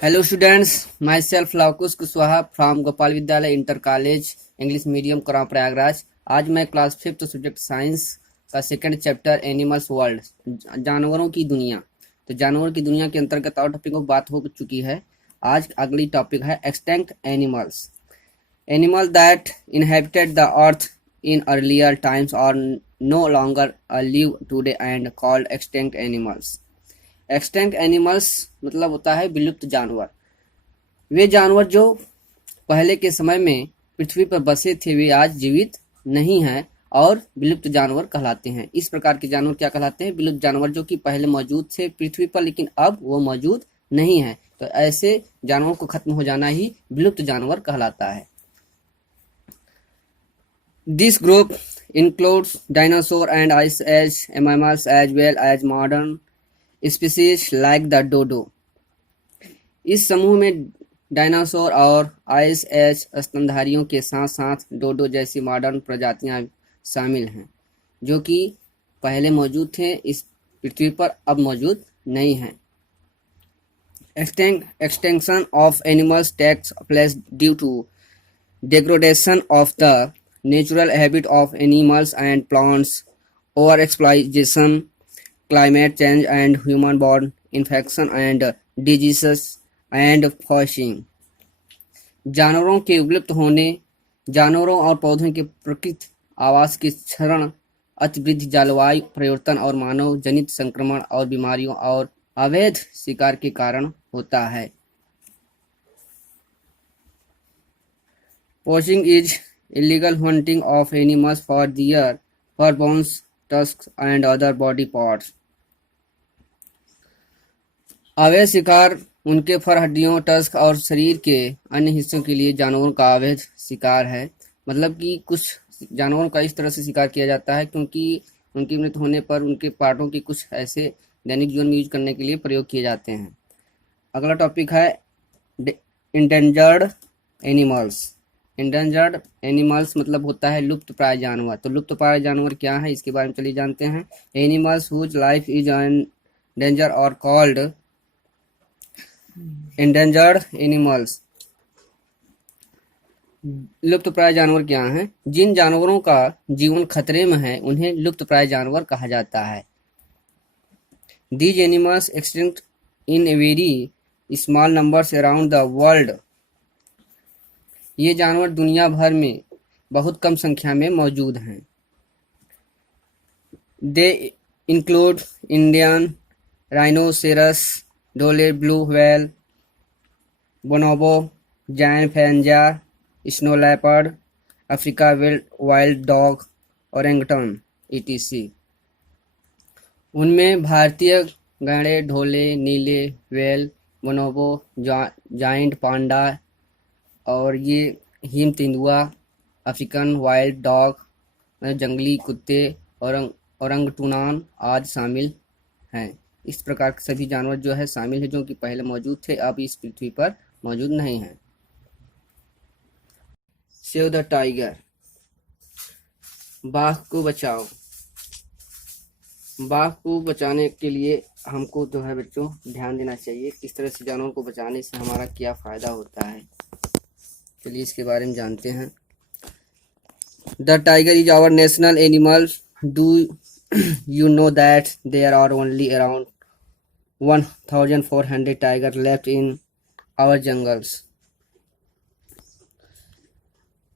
Hello students, myself Laukus Kushwaha from Gopal Vidyalaya Inter College English Medium Kora Prayagraj. आज मैं class 5th subject science का second chapter animals world जानवरों की दुनिया। तो जानवरों की दुनिया के अंतर्गत और टॉपिक पर बात हो चुकी है। आज अगली टॉपिक है extinct animals. Animal that inhabited the earth in earlier times are no longer live today and called extinct animals. Extinct animals मतलब होता है विलुप्त जानवर। वे जानवर जो पहले के समय में पृथ्वी पर बसे थे वे आज जीवित नहीं हैं और विलुप्त जानवर कहलाते हैं। इस प्रकार के जानवर क्या कहलाते हैं? विलुप्त जानवर, जो कि पहले मौजूद थे पृथ्वी पर लेकिन अब वो मौजूद नहीं है। तो ऐसे जानवरों को खत्म हो जाना ही विलुप्त जानवर कहलाता है। This group includes dinosaur and ice age mammals as well as modern species like the dodo. इस समूह में डायनासोर और आइस एज स्तनधारियों के साथ साथ डोडो जैसी मॉडर्न प्रजातियां शामिल हैं, जो कि पहले मौजूद थे इस पृथ्वी पर, अब मौजूद नहीं हैं। Extinction of animals takes place due to degradation of the natural habitat of animals and plants, overexploitation, climate change and human-borne infection and diseases and poaching। जानवरों के विलुप्त होने, जानवरों और पौधों के प्रकृति आवास की क्षरण, अतिवृद्धि, जलवायु परिवर्तन और मानव जनित संक्रमण और बीमारियों और अवैध शिकार के कारण होता है। Poaching is illegal hunting of animals for their fur, bones, tusks and other body parts। अवैध शिकार उनके फर, हड्डियों, टस्क और शरीर के अन्य हिस्सों के लिए जानवरों का अवैध शिकार है। मतलब कि कुछ जानवरों का इस तरह से शिकार किया जाता है क्योंकि उनकी मृत्यु होने पर उनके पार्टों की कुछ ऐसे दैनिक जीवन में यूज करने के लिए प्रयोग किए जाते हैं। अगला टॉपिक है इंडेंजर्ड एनिमल्स। इंडेंजर्ड एनिमल्स मतलब होता है लुप्त प्राय जानवर। तो लुप्त प्राय जानवर क्या है, इसके बारे में चलिए जानते हैं। Animals whose life is in danger और कॉल्ड इंडेंजर्ड एनिमल्स। लुप्त प्राय जानवर क्या हैं? जिन जानवरों का जीवन खतरे में है उन्हें लुप्त प्राय जानवर कहा जाता है। These animals extinct in a very small numbers around the world. ये जानवर दुनिया भर में बहुत कम संख्या में मौजूद हैं। दे इंक्लूड इंडियन राइनोसेरस, डोले ब्लू व्हेल, बोनोबो, जायंट फैंजा, snow leopard, Africa wild dog, orangutan etc। उनमें भारतीय गैंडे, ढोले, नीले व्हेल, बोनोबो, जायंट पांडा और ये हिम तेंदुआ, अफ्रीकन वाइल्ड डॉग जंगली कुत्ते, ओरंगटूनान आदि शामिल हैं। इस प्रकार के सभी जानवर जो है शामिल हैं, जो कि पहले मौजूद थे अब इस पृथ्वी पर मौजूद नहीं हैं। Save the tiger. बाघ को बचाओ। बाघ को बचाने के लिए हमको जो है बच्चों ध्यान देना चाहिए किस तरह से जानवरों को बचाने से हमारा क्या फायदा होता है। चलिए इसके बारे में जानते हैं। The tiger is our national animal. Do you know that there are only around 1400 tigers left in our jungles।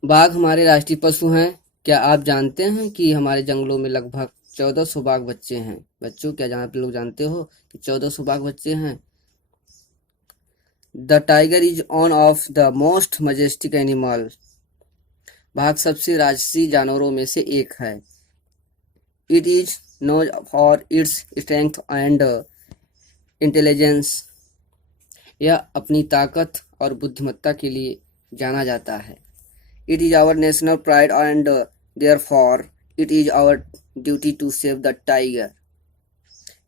बाघ हमारे राष्ट्रीय पशु हैं। क्या आप जानते हैं कि हमारे जंगलों में लगभग 1400 बाघ बच्चे हैं? बच्चों, क्या आप लोग जानते हो कि 1400 बाघ बच्चे हैं? The tiger is one of the most majestic animal. बाघ सबसे राजसी जानवरों में से एक है। It is known for its strength and intelligence। यह अपनी ताकत और बुद्धिमत्ता के लिए जाना जाता है। It is our national pride and therefore it is our duty to save the tiger।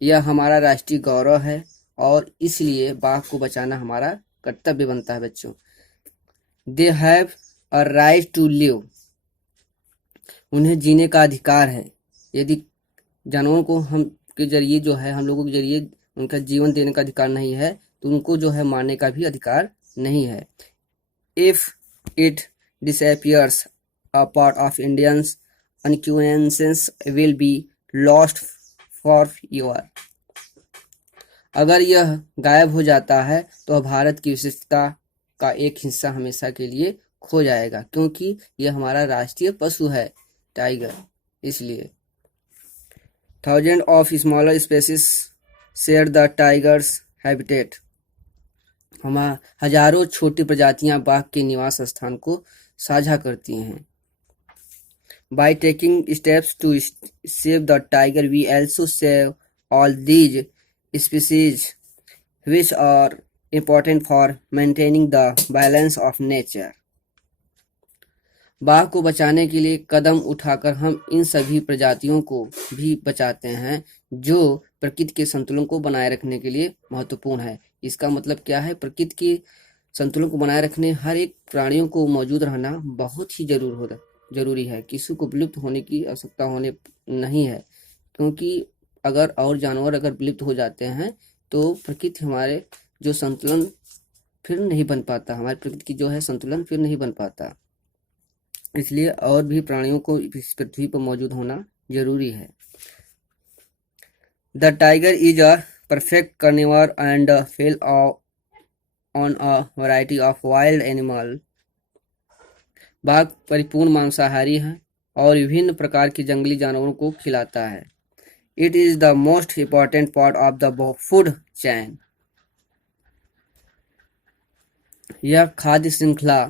यह हमारा राष्ट्रीय गौरव है और इसलिए बाघ को बचाना हमारा कर्तव्य बनता है बच्चों। They have a right to live। उन्हें जीने का अधिकार है। यदि जानवरों को हम के जरिए जो है हम लोगों के जरिए उनका जीवन देने का अधिकार नहीं है तो उनको जो है मारने का भी अधिकार नहीं है। If it disappears, a part of Indians' unconscious will be lost forever. अगर यह गायब हो जाता है तो भारत की विशिष्टता का एक हिस्सा हमेशा के लिए खो जाएगा, क्योंकि यह हमारा राष्ट्रीय पशु है टाइगर, इसलिए। Thousand of smaller species share the tigers habitat. हजारों छोटी प्रजातियां बाघ के निवास स्थान को साझा करती हैं। By taking steps to save the tiger we also save all these species which are important for maintaining the balance of nature. बाघ को बचाने के लिए कदम उठाकर हम इन सभी प्रजातियों को भी बचाते हैं जो प्रकृति के संतुलन को बनाए रखने के लिए महत्वपूर्ण है। इसका मतलब क्या है? प्रकृति के संतुलन को बनाए रखने हर एक प्राणियों को मौजूद रहना बहुत ही जरूरी है। किसी को विलुप्त होने की आवश्यकता होने नहीं है, क्योंकि अगर और जानवर अगर विलुप्त हो जाते हैं तो प्रकृति हमारे जो संतुलन फिर नहीं बन पाता, हमारी प्रकृति की जो है संतुलन फिर नहीं बन पाता। इसलिए और भी प्राणियों को इस पृथ्वी पर मौजूद होना जरूरी है। The tiger is a perfect carnivore and fell on a variety of wild animal. बाघ परिपूर्ण मांसाहारी है और विभिन्न प्रकार के जंगली जानवरों को खिलाता है। It is the most important part of the food chain. यह खाद्य श्रृंखला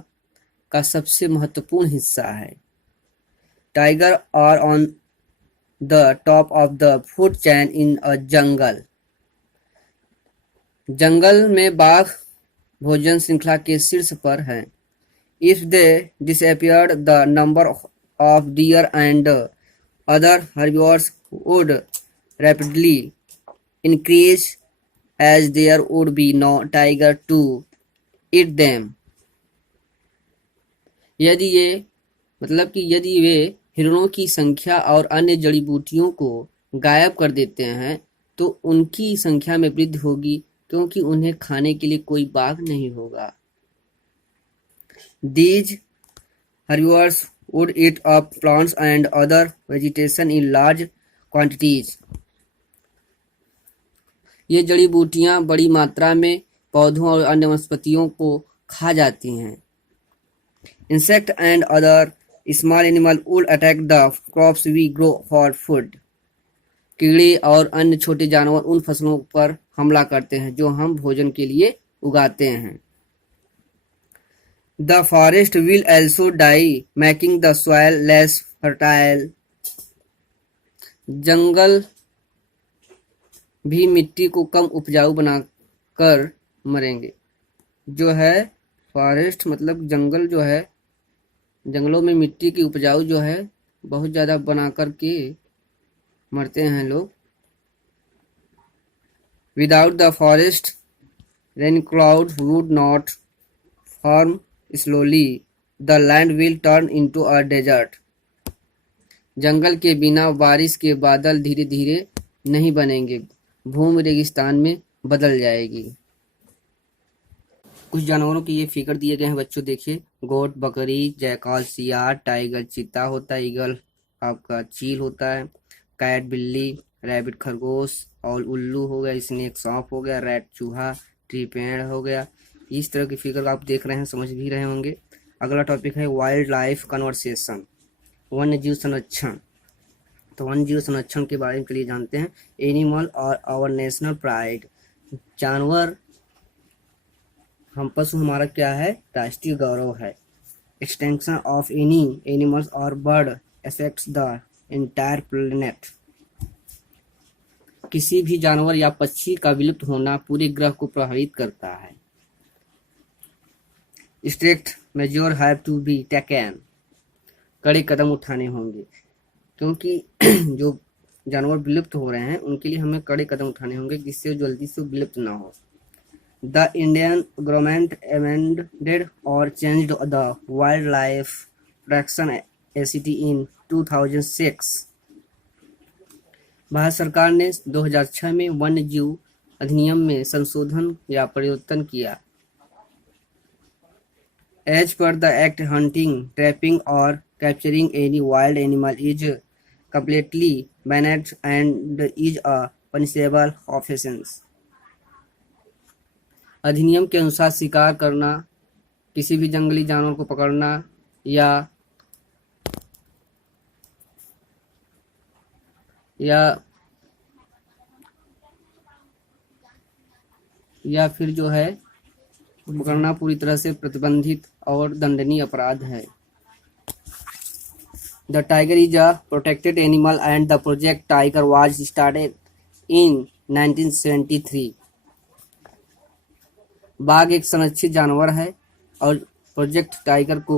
का सबसे महत्वपूर्ण हिस्सा है। Tiger are on the top of the food chain in a jungle. जंगल में बाघ भोजन श्रृंखला के शीर्ष पर हैं। If they disappeared, the number of deer and other herbivores would rapidly increase as there would be no tiger to eat them. यदि वे हिरणों की संख्या और अन्य जड़ी बूटियों को गायब कर देते हैं तो उनकी संख्या में वृद्धि होगी, क्योंकि उन्हें खाने के लिए कोई बाघ नहीं होगा। These herbivores would eat up plants and other vegetation in large quantities. ये जड़ी बूटियां बड़ी मात्रा में पौधों और अन्य वनस्पतियों को खा जाती हैं। Insect and other small animal would attack the crops we grow for food. कीड़े और अन्य छोटे जानवर उन फसलों पर हमला करते हैं जो हम भोजन के लिए उगाते हैं। The forest will also die, making the soil less fertile. जंगल भी मिट्टी को कम उपजाऊ बनाकर मरेंगे। जो है फॉरेस्ट मतलब जंगल जो है, जंगलों में मिट्टी की उपजाऊ जो है बहुत ज़्यादा बना कर के मरते हैं लोग। Without the forest, rain clouds would not form. Slowly, the land will turn into a desert. जंगल के बिना बारिश के बादल धीरे धीरे नहीं बनेंगे, भूमि रेगिस्तान में बदल जाएगी। कुछ जानवरों के ये फिगर दिए गए हैं बच्चों, देखिए। गोट, बकरी, जैकाल, सियार, टाइगर चीता होता है, ईगल आपका चील होता है, कैट बिल्ली, रैबिट खरगोश, और उल्लू हो गया, स्नेक सांप हो गया, रैट चूहा, ट्री पेड़ हो गया। इस तरह की फिगर आप देख रहे हैं, समझ भी रहे होंगे। अगला टॉपिक है वाइल्ड लाइफ कन्वर्सेशन, वन्य जीव संरक्षण। तो वन्य जीव संरक्षण के बारे में चलिए जानते हैं। एनिमल और आवर नेशनल प्राइड। जानवर हम पशु हमारा क्या है? राष्ट्रीय गौरव है। एक्सटेंशन ऑफ एनी एनिमल्स और bird affects the entire planet. किसी भी जानवर या पक्षी का विलुप्त होना पूरे ग्रह को प्रभावित करता है। Strict measure have to be taken. कड़े कदम उठाने होंगे, क्योंकि जो जानवर विलुप्त हो रहे हैं उनके लिए हमें कड़े कदम उठाने होंगे जिससे जल्दी से विलुप्त ना हो। द इंडियन गवर्नमेंट अमेंडेड और changed the wild life protection act in 2006। Bharat सरकार ने 2006 में वन्य जीव अधिनियम में संशोधन या परिवर्तन किया? As per the act hunting, trapping और capturing any wild animal is completely banned and is a punishable offense. अधिनियम के अनुसार शिकार करना, किसी भी जंगली जानवर को पकड़ना या फिर जो है पकड़ना पूरी तरह से प्रतिबंधित और दंडनीय अपराध है। The tiger is a protected animal and the Project Tiger was started in 1973. बाघ एक संरक्षित जानवर है और प्रोजेक्ट टाइगर को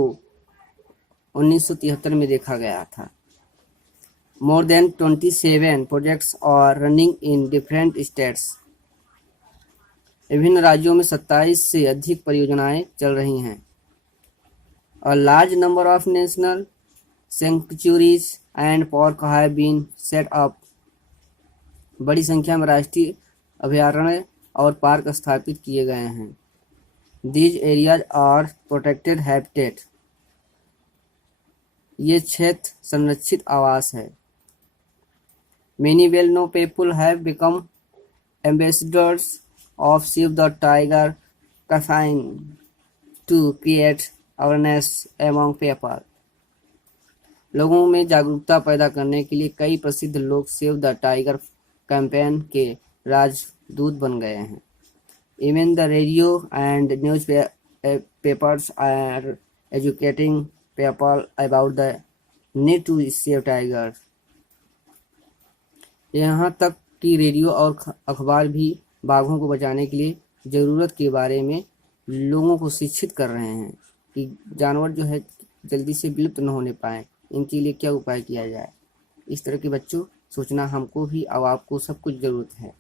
1973 में देखा गया था। More than 27 projects are running in different states. विभिन्न राज्यों में 27 से अधिक परियोजनाएं चल रही हैं। A large number of national sanctuaries and parks have been set up. बड़ी संख्या में राष्ट्रीय अभयारण्य और पार्क स्थापित किए गए हैं। These areas are protected habitat. ये क्षेत्र संरक्षित आवास है। Many well-known people have become ambassadors of Save the Tiger campaign to create awareness among people. लोगों में जागरूकता पैदा करने के लिए कई प्रसिद्ध लोग सेव द टाइगर कैंपेन के राजदूत बन गए हैं। Even the radio and newspapers are educating people about the need to save tigers. यहाँ तक कि रेडियो और अखबार भी बाघों को बचाने के लिए ज़रूरत के बारे में लोगों को शिक्षित कर रहे हैं कि जानवर जो है जल्दी से विलुप्त न होने पाए, इनके लिए क्या उपाय किया जाए। इस तरह के बच्चों सोचना हमको भी और आपको सब कुछ ज़रूरत है।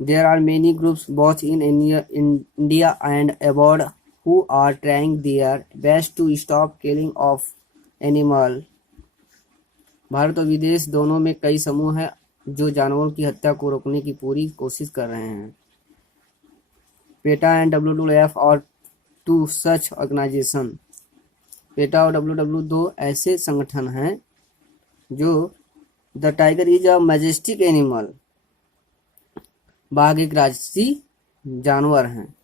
There are many groups both in India and abroad who are trying their best to stop killing of animal. Bharat और विदेश दोनों में कई समूह हैं जो जानवरों की हत्या को रोकने की पूरी कोशिश कर रहे हैं। PETA and WWF are two such organization. PETA और WWF दो ऐसे संगठन हैं जो the tiger is a majestic animal, बाघ एक राजसी जानवर हैं।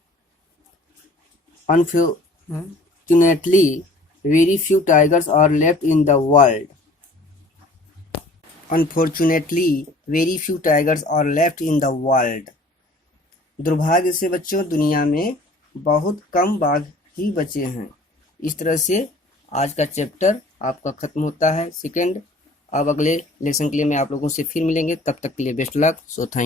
Unfortunately, very few tigers are left in the world. Unfortunately, very few tigers are left in the world. दुर्भाग्य से बच्चों दुनिया में बहुत कम बाघ ही बचे हैं। इस तरह से आज का चैप्टर आपका खत्म होता है सेकंड। अब अगले लेसन के लिए मैं आप लोगों से फिर मिलेंगे, तब तक के लिए बेस्ट लक। So thank